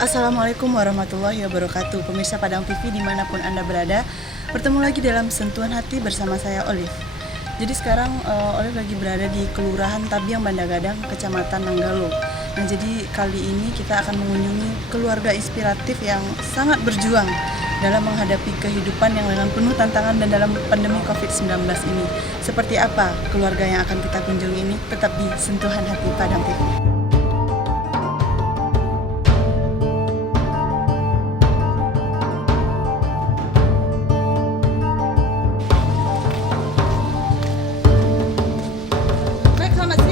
Assalamualaikum warahmatullahi wabarakatuh. Pemirsa Padang TV dimanapun Anda berada, bertemu lagi dalam Sentuhan Hati bersama saya Olive. Jadi sekarang Olive lagi berada di Kelurahan Tabiang Bandagadang, Kecamatan Nanggalo. Nah, jadi kali ini kita akan mengunjungi keluarga inspiratif yang sangat berjuang dalam menghadapi kehidupan yang dengan penuh tantangan dan dalam pandemi COVID-19 ini. Seperti apa keluarga yang akan kita kunjungi ini? Tetap di Sentuhan Hati Padang TV.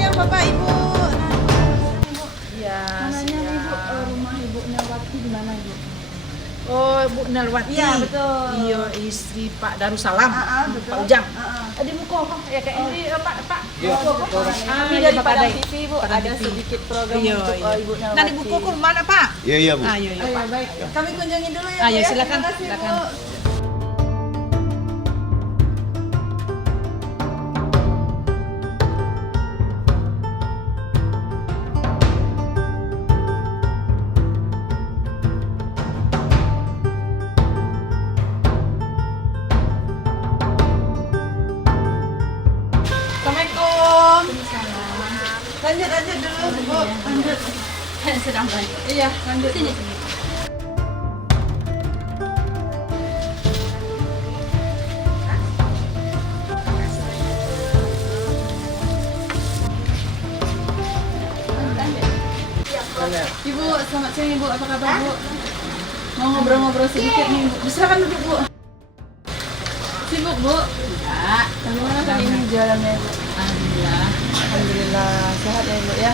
Bapak Ibu, Ya, mananya Ibu, rumah Ibu Nelwati di mana Ibu? oh Bu Nelwati. Iya, betul. Iya, istri Pak Darussalam. Betul. Pak Ujang. Ada muka ya kayak ini Pak. Iya. Kami iya, dari Pak Padang Adai. TV Bu, Padang ada TV. sedikit program Iya, untuk iya. Ibu Nelwati. Nanti Bu Koko mana Pak? Iya Bu. Iya, Oh, iya, baik. Kami kunjungi dulu ya Bu. Ayo, Ya. silakan, Terima kasih, silakan. Bu. Assalamualaikum. Lanjut dulu Bu. Lanjut. Sedang baik. Iya, lanjut. Sini. Ibu, selamat siang Ibu. Apa kabar Bu? Mau ngobrol-ngobrol sedikit nih Bu. Silakan duduk Bu. Sibuk Bu? Enggak. Bagaimana kali ini jalannya Bu? Alhamdulillah. Alhamdulillah sehat ya Ibu ya.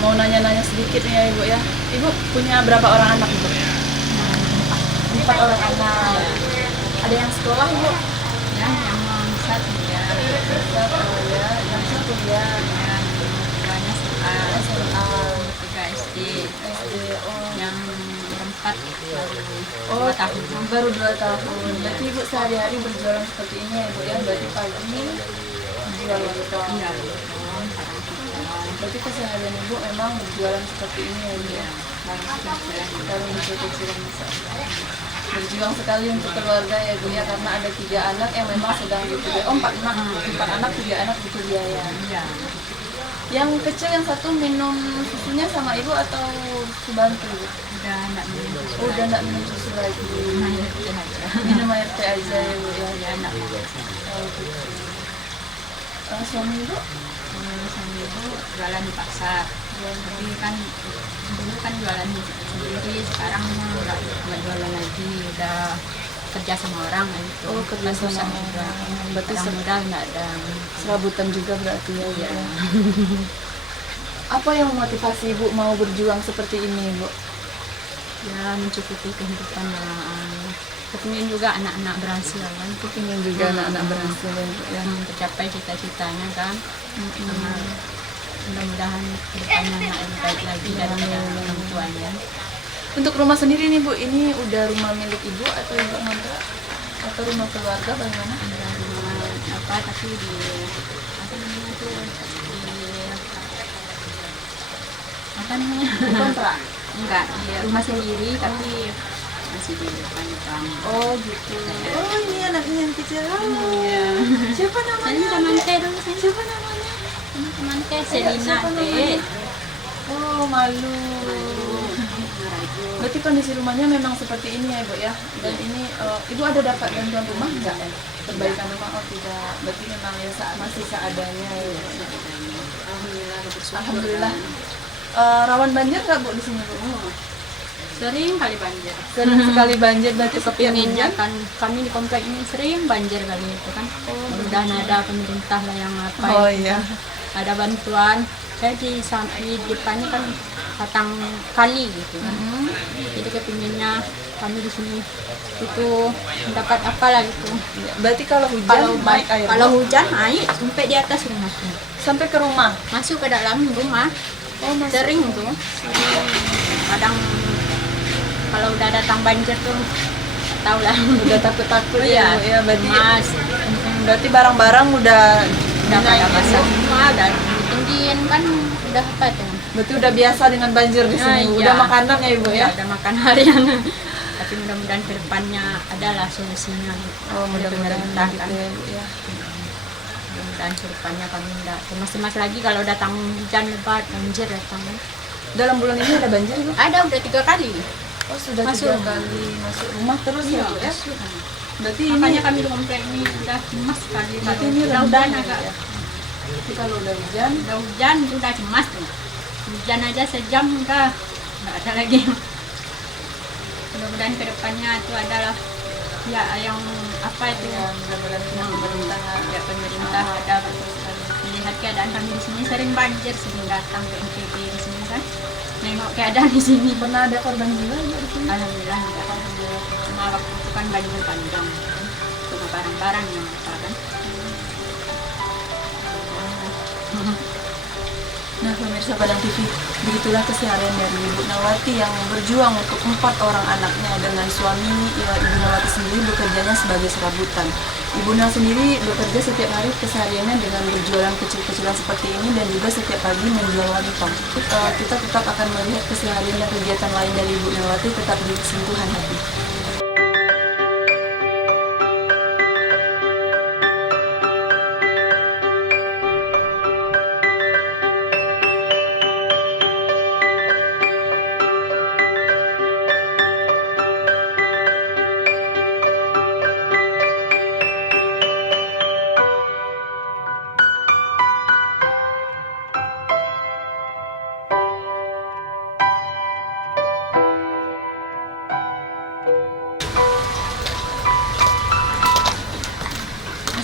Mau nanya-nanya sedikit nih ya Ibu ya. Ibu punya berapa orang anak Ibu? 4 orang anak. Ada yang sekolah Ibu? Ya, yang satu ya. Ya, yang satu ya. Yang banyak SMA. 3 SD. SD. Oh, Yang berempat baru Oh, 2 tahun. baru 2 tahun. Berarti Ibu sehari-hari berjualan seperti ini ya Ibu ya. Berarti pagi jual lontong. Iya, betul. Sekarang kita Berarti keseharian Ibu memang berjualan seperti ini ya Ibu ya. Kalau kecil-kecilan berjuang sekali untuk keluarga ya Bu ya, karena ada 3 anak yang memang sedang butuh biaya. Oh, 4 anak, 3 anak butuh biaya. Iya. Yang kecil yang satu minum susunya sama Ibu atau dibantu Ibu? Udah enggak minum. Oh, udah enggak minum susu lagi. Air teh aja. Minum air teh aja ya Bu ya. Ya, enggak. Oh, gitu. Suami Ibu? Sama ibu jualan di pasar. Tapi kan dulu kan jualan sendiri, sekarang enggak jualan lagi, udah kerja sama orang gitu. Oh, kerja sama Susah orang. juga. Berarti Orang muda enggak ada. serabutan juga berarti ya Bu Iya. ya. Apa yang memotivasi Ibu mau berjuang seperti ini Bu? Ya mencukupi kehidupan kepingin juga anak-anak berhasil kan, Ingin juga anak-anak berhasil ya Bu ya. yang tercapai cita-citanya kan. Sama mudah-mudahan kedepannya anak lebih baik lagi daripada orang tuanya. Untuk rumah sendiri nih Bu, ini udah rumah milik Ibu atau Ibu ngontrak? Atau rumah keluarga bagaimana? Ada rumah apa tapi di apa namanya tuh apa namanya Kontrak? enggak di rumah sendiri tapi masih di depan gang. Oh gitu. Oh, ini anaknya yang kecil. Halo. Iya. Siapa Saya namanya? teman teh dulu saya. Siapa namanya? Teman teh Siapa Selina namanya? teh. Oh, malu. Berarti kondisi rumahnya memang seperti ini ya Bu ya. Dan ini Ibu ada dapat bantuan rumah enggak ya? Perbaikan rumah oh tidak. Berarti memang ya masih seadanya ya. Alhamdulillah bersyukur. Alhamdulillah. Rawan banjir nggak Bu di sini Bu? Sering kali banjir. Sering sekali banjir berarti setiap Kepinginnya minggu. kan kami di komplek ini sering banjir kali itu kan. Mudah ada pemerintah lah yang apa Oh ya, iya. ada bantuan. Saya di depannya kan batang kali gitu kan. Jadi kepinginnya kami di sini itu mendapat apa lah gitu. Berarti kalau hujan Kalau naik air. kalau hujan naik sampai di atas rumah tuh. sampai ke rumah. Masuk ke dalam rumah. Oh, masuk. Sering tuh. Kadang kalau udah datang banjir tuh tahu lah. Udah takut-takut Iya, ya berarti Mas. berarti barang-barang udah Udah pada dinaik basah Bu. semua dan ketinggian kan udah apa tuh? Berarti udah biasa dengan banjir di sini. Iya. Udah makanan ya Ibu ya? Ada makan harian. Tapi mudah-mudahan ke depannya adalah solusinya. Oh, mudah-mudahan pemerintah kan. gitu ya. Mudah-mudahan ke depannya kami tidak cemas-cemas lagi kalau datang hujan lebat, banjir datang. Dalam bulan ini ada banjir Ibu? Ada udah 3 kali. Oh, sudah Masuk. 3 kali masuk rumah terus ya Bu ya? masuk. Berarti Makanya ini kami di komplek ini udah cemas sekali. berarti Kalau ini udah rendang hujan ya, agak Bu, ya? Jadi kalau udah hujan, udah hujan udah cemas tuh. Hujan aja sejam udah nggak ada lagi. Mudah-mudahan kedepannya itu adalah ya yang apa itu ya mudah-mudahan yang pemerintah ya pemerintah ada melihat keadaan kami di sini sering banjir, sering datang ke NPB di sini kan nengok keadaan di sini. pernah ada korban jiwa Ibu di sini? Alhamdulillah enggak. Cuma waktu itu kan banjir panjang, cuma barang-barang yang apa kan. Nah, pemirsa Padang TV, begitulah keseharian dari Ibu Nawati yang berjuang untuk 4 orang anaknya dengan suami. Ya, Ibu Nawati sendiri bekerjanya sebagai serabutan. Ibu Nawati sendiri bekerja setiap hari kesehariannya dengan berjualan kecil-kecilan seperti ini dan juga setiap pagi menjual lontong. Kita tetap akan melihat keseharian dan kegiatan lain dari Ibu Nawati tetap di sentuhan hati.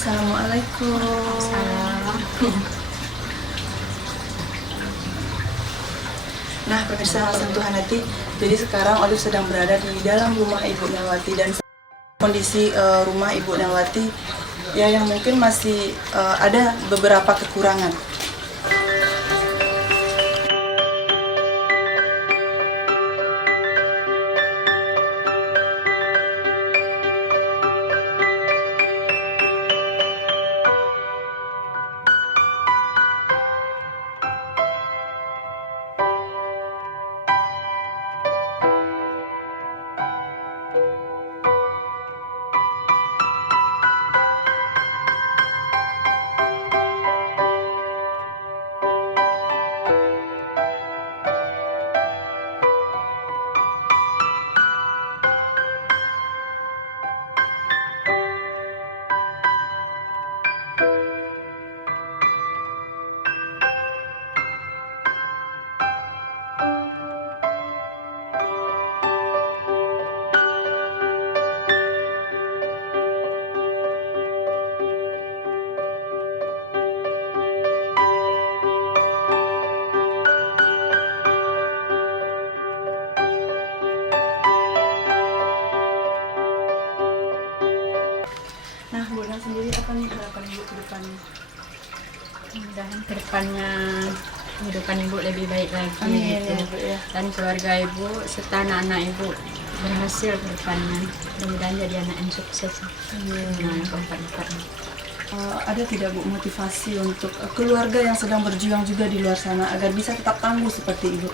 Assalamualaikum. Nah, pemirsa sentuhan hati, jadi sekarang Olive sedang berada di dalam rumah Ibu Nawati dan kondisi rumah Ibu Nawati ya yang mungkin masih ada beberapa kekurangan. Nah, Bu Nawati sendiri apa nih harapan Ibu ke depannya? Mudah-mudahan ke depannya kehidupan ibu lebih baik lagi. Amin gitu. ya, Bu ya. Dan keluarga ibu serta anak-anak ibu berhasil ke depannya. Mudah-mudahan jadi anak yang sukses. Amin. Nah, yang keempat-empatnya. Ada tidak Bu motivasi untuk keluarga yang sedang berjuang juga di luar sana agar bisa tetap tangguh seperti Ibu?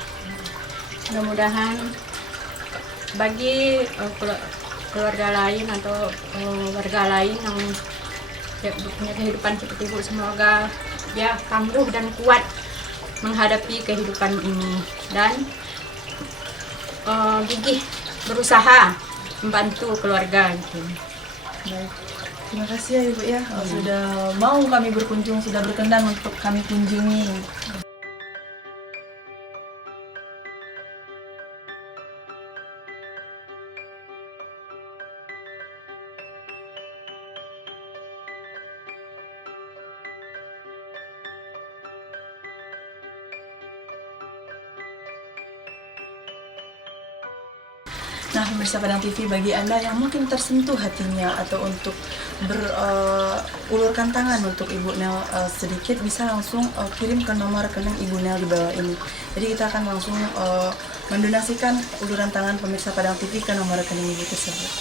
Mudah-mudahan bagi keluarga lain atau warga lain yang punya kehidupan seperti ibu, semoga ya tangguh dan kuat menghadapi kehidupan ini dan gigih berusaha membantu keluarga gitu. Baik. Terima kasih ya Ibu ya, sudah mau kami berkunjung, sudah berkenan untuk kami kunjungi. Nah, pemirsa Padang TV, bagi Anda yang mungkin tersentuh hatinya atau untuk ulurkan tangan untuk Ibu Nel sedikit, bisa langsung kirim ke nomor rekening Ibu Nel di bawah ini. Jadi kita akan langsung mendonasikan uluran tangan pemirsa Padang TV ke nomor rekening Ibu tersebut.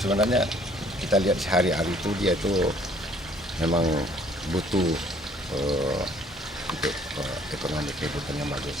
sebenarnya kita lihat sehari-hari itu dia itu memang butuh untuk ekonomi kehidupan yang bagus.